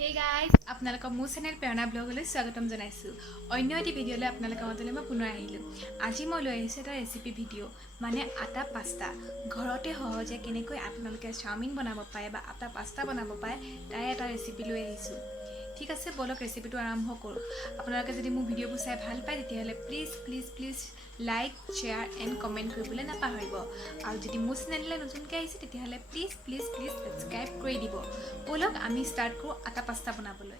Hey guys, আপোনালোকক মোৰ channel প্ৰেৰণা ব্লগলৈ স্বাগতম জনাইছোঁ। অন্য এটি ভিডিঅ'লৈ আপোনালোকৰ মাজলৈ মই পুনৰ আহিলোঁ। আজি মই লৈ আহিছোঁ এটা ৰেচিপি ভিডিঅ' মানে আটা পাস্তা। ঘৰতে সহজে কেনেকৈ আপোনালোকে চাওমিন বনাব পাৰে বা আটা পাস্তা বনাব পাৰে তাৰে এটা ৰেচিপি লৈ আহিছোঁ। ঠিক আছে, বলক ৰেচিপিটো আৰম্ভ কৰোঁ। আপোনালোকে যদি মোৰ ভিডিঅ'বোৰ চাই ভাল পায় তেতিয়াহ'লে please like, share and comment কৰিবলৈ নাপাহৰিব। আৰু যদি মোৰ চেনেললৈ নতুনকৈ আহিছে তেতিয়াহ'লে প্লিজ ছাবস্ক্ৰাইব কৰি দিব। বলক আমি ষ্টাৰ্ট কৰোঁ আটা পাস্তা বনাবলৈ।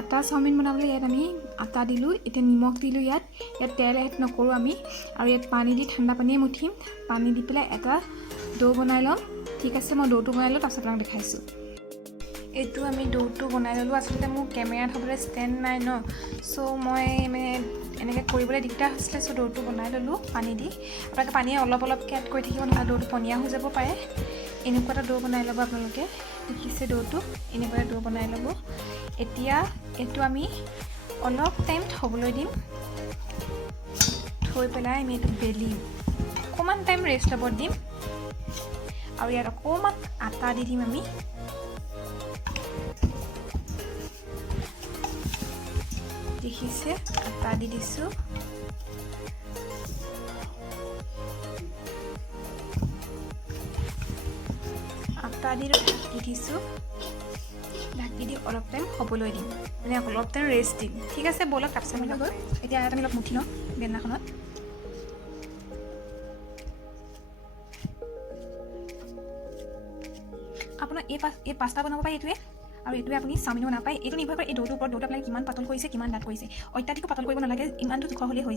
আটা চাওমিন বনাবলৈ ইয়াত আমি আটা দিলোঁ, এতিয়া নিমখ দিলোঁ, ইয়াত তেল এড নকৰোঁ আমি। আৰু ইয়াত পানী দি ঠাণ্ডা পানীয়ে মুঠিম, পানী দি পেলাই এটা ডো বনাই ল'ম। ঠিক আছে, মই ডোটো বনাই লওঁ, তাৰপিছত আপোনাক দেখাইছোঁ। এইটো আমি ডোটো বনাই ল'লোঁ। আচলতে মোৰ কেমেৰাত হ'বলৈ ষ্টেণ্ড নাই ন, চ' মই মানে এনেকৈ কৰিবলৈ দিগদাৰ হৈছিলে, চ' ডোটো বনাই ল'লোঁ পানী দি। আপোনালোকে পানী অলপকৈ এড কৰি থাকিব, নহ'লে ডোটো পনীয়া হৈ যাব পাৰে। এনেকুৱা এটা ডো বনাই ল'ব আপোনালোকে। দেখিছে ডোটো, এনেকুৱা এটা ডো বনাই ল'ব। এতিয়া এইটো আমি অলপ টাইম থ'বলৈ দিম, থৈ পেলাই আমি এইটো বেলিম, অকণমান টাইম ৰেষ্ট ল'ব দিম। আৰু ইয়াত অকণমান আটা দি দিম আমি। দেখিছে, আটা দি দিছোঁ। আটা দি ঢাকি দিছোঁ, ঢাকি দি অলপ টাইম হ'বলৈ দিম, মানে অলপ টাইম ৰেষ্ট দিম। ঠিক আছে, বলক তাৰপিছত আমি গৈ এতিয়া ইয়াত আমি অলপ মুঠি লওঁ বেলনাখনত। আপোনাৰ এই পাস্তা বনাব পাৰে এইটোৱে, আৰু এইটোৱে আপুনি চাওমিনো বনাব পাৰে। এইটো নিৰ্ভৰ কৰে এই ডোটোৰ ওপৰত, ডোটো আপোনালোকে কিমান পাতল কৰিছে, কিমান ডাঠ কৰিছে। অত্যাধিক পাতল কৰিব নালাগে, ইমানটো জোখৰ হ'লেই হৈ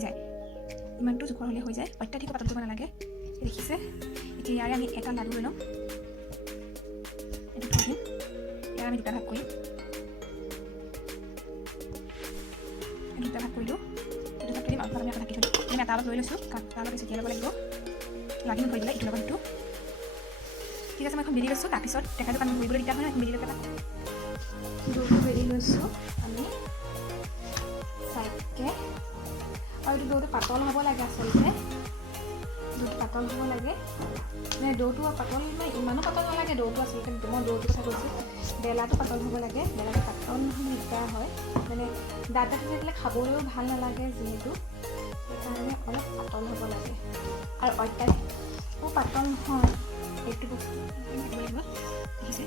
যায়, অত্যাধিক পাতল কৰিব নালাগে। দেখিছে, এতিয়া ইয়াৰে আমি এটা লাডু লৈ ল'ম, এইটো থৈ দিম। ইয়াৰ আমি দুটা ভাগ কৰিম, দুটা ভাগ কৰিলোঁ, এইটো ভাগ কৰিম। অলপ আমি ঢাকি থৈ দিম। আমি এটা অলপ লৈ লৈছোঁ, তাৰ লগত ছটিয়াই ল'ব লাগিব, লাগি নধৰি দিলে ইটোৰ লগত সিটো। ঠিক আছে, মই এখন বেলি লৈছোঁ, তাৰপিছত দেখাটো কাৰণ কৰিবলৈ দিগদাৰ হয় ন, এখন বেলি লৈ পেলাই ডোটো বেলি লৈছোঁ আমি চাইডকৈ। আৰু এইটো ডোটো পাতল হ'ব লাগে, আচলতে ডোটো পাতল হ'ব লাগে, মানে ডোটো পাতল মানে ইমানো পাতল নালাগে ডোটো। আচলতে মই ডোটো কথা কৈছোঁ, বেলাটো পাতল হ'ব লাগে। বেলাটো পাতল নহ'লে দিগদাৰ হয়, মানে দাঁত থাকিলে খাবলৈও ভাল নালাগে, যিহেতু সেইকাৰণে অলপ পাতল হ'ব লাগে। আৰু অত্যাধিকো পাতল নহয় এইটো বস্তু। দেখিছে,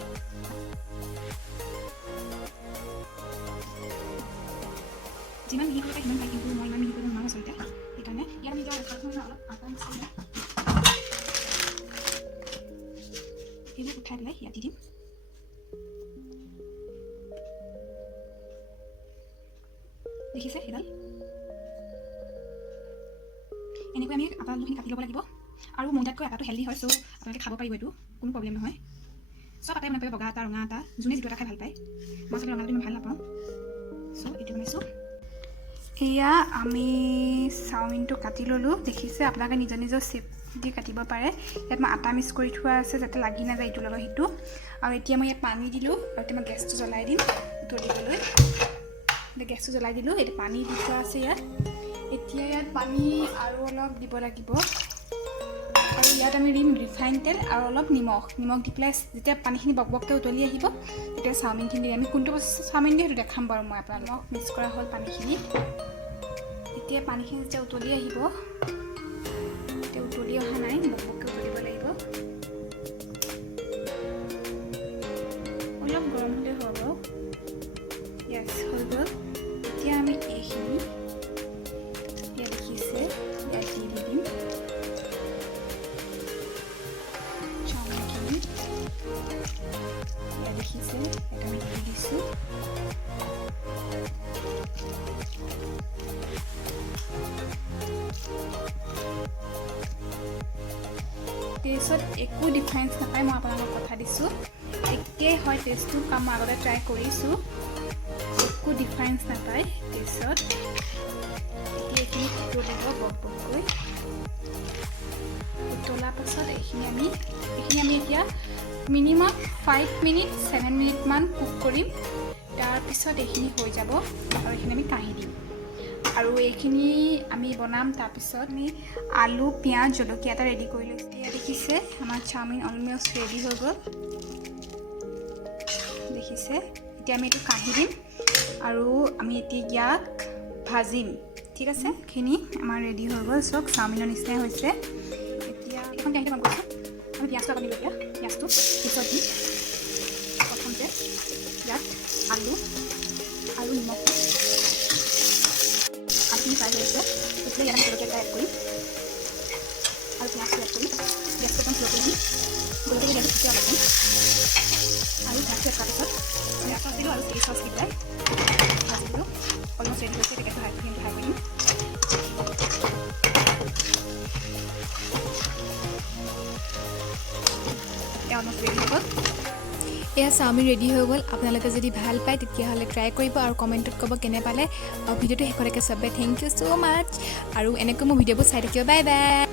যিমান মিহি কৰিব সিমান ভাল, কিন্তু মই ইমান মিহি কৰিব নোৱাৰোঁ আচলতে। সেইকাৰণে ইয়াত আমি অলপ আটা মিক্সাৰ এইবোৰ উঠাই পেলাই ইয়াত দি দিম। দেখিছে, সেইডাল এনেকৈ আমি আটাখিনি কাটি ল'ব লাগিব। আৰু ময়দাতকৈ আটাটো হেল্ডি হয়, চ' আপোনালোকে খাব পাৰিব, এইটো কোনো প্ৰব্লেম নহয়। চব আটাই বনাব পাৰিব, বগা আটা, ৰঙা আটা, যোনে যিটো আটা খাই ভাল পায়। মই আচলতে ৰঙা আটাটো ইমান ভাল নাপাওঁ, চ' এইটো বনাইছোঁ। এয়া আমি চাওমিনটো কাটি ল'লোঁ। দেখিছে, আপোনালোকে নিজৰ শ্বেপ দি কাটিব পাৰে। ইয়াত মই আটা মিক্স কৰি থোৱা আছে, যাতে লাগি নাযায় ইটোৰ লগত সিটো। আৰু এতিয়া মই ইয়াত পানী দিলোঁ, আৰু এতিয়া মই গেছটো জ্বলাই দিম উতলিবলৈ। গেছটো জ্বলাই দিলোঁ, এতিয়া পানী দি থোৱা আছে ইয়াত। এতিয়া ইয়াত পানী আৰু অলপ দিব লাগিব, আৰু ইয়াত আমি দিম ৰিফাইন তেল আৰু অলপ নিমখ দি পেলাই যেতিয়া পানীখিনি বকবককৈ উতলি আহিব তেতিয়া চাওমিনখিনি দিম। আমি কোনটো চাওমিন দিওঁ সেইটো দেখাম বাৰু মই আপোনালোকক। মিক্স কৰা হ'ল পানীখিনি। এতিয়া পানীখিনি যেতিয়া উতলি আহিব, এতিয়া উতলি অহা নাই, বকবককৈ উতলিব লাগিব, অলপ গৰম হ'লে হ'ব। য়েছ, হৈ গ'ল। এতিয়া আমি এইখিনি ইয়াত দেখিছে, ইয়াত দি দিম চাওমিনখিনি। ইয়াত দেখিছে, এটা আমি দি দিছোঁ। টেষ্টত একো ডিফাৰেঞ্চ নাপায়, মই আপোনালোকক কথা দিছোঁ, একেই হয় টেষ্টটো। কাম মই আগতে ট্ৰাই কৰিছোঁ, একো ডিফাৰেঞ্চ নাপায় টেষ্টত। এতিয়া এইখিনি উতলিব বকবককৈ। উতলাৰ পাছত এইখিনি আমি এতিয়া মিনিমাম 5 মিনিট 7 মিনিটমান কুক কৰিম। তাৰপিছত এইখিনি হৈ যাব, আৰু এইখিনি আমি কাঢ়ি দিম। আৰু এইখিনি আমি বনাম। তাৰপিছত আমি আলু, পিঁয়াজ, জলকীয়া এটা ৰেডি কৰি লৈছোঁ। এয়া দেখিছে, আমাৰ চাওমিন অলমষ্ট ৰেডি হৈ গ'ল। দেখিছে এতিয়া আমি এইটো কাঢ়ি দিম আৰু আমি এতিয়া ইয়াক ভাজিম ঠিক আছে খিনি আমাৰ ৰেডি হৈ গ'ল চব চাওমিনৰ নিচিনাই হৈছে এতিয়া এখন কেৰাহীতে বন্ধ কৰিছোঁ আমি পিঁয়াজটো কাটি দিলোঁ এতিয়া পিঁয়াজটো পিছত দিম প্ৰথমতে ইয়াত আলু আৰু নিমখ আলুখিনি ফ্ৰাই হৈ আছে এতিয়া ইয়াত আমি জলকীয়া এড কৰিম আৰু পিঁয়াজটো এড কৰিম পিঁয়াজটো অকণ স্ল' কৰি দিম জলকীয়া দিয়াটো তেতিয়া অলপ দিম আৰু পিঁয়াজটো এড কৰাৰ পিছত পিঁয়াজ চচ দিলোঁ আৰু চিলি চচ দি পেলাই ভাজি দিলোঁ অলমষ্ট ৰেডি হৈছে পেকেটটো ফ্ৰাই কৰিম এতিয়া অলমষ্ট ৰেডি হৈ গ'ল এয়া চাওমিন ৰেডি হৈ গ'ল আপোনালোকে যদি ভাল পায় তেতিয়াহ'লে ট্ৰাই কৰিব আৰু কমেণ্টত ক'ব কেনে পালে আৰু ভিডিঅ'টো শেষলৈকে চবে থেংক ইউ ছ' মাছ আৰু এনেকৈ মোৰ ভিডিঅ'বোৰ চাই থাকিব বাই বাই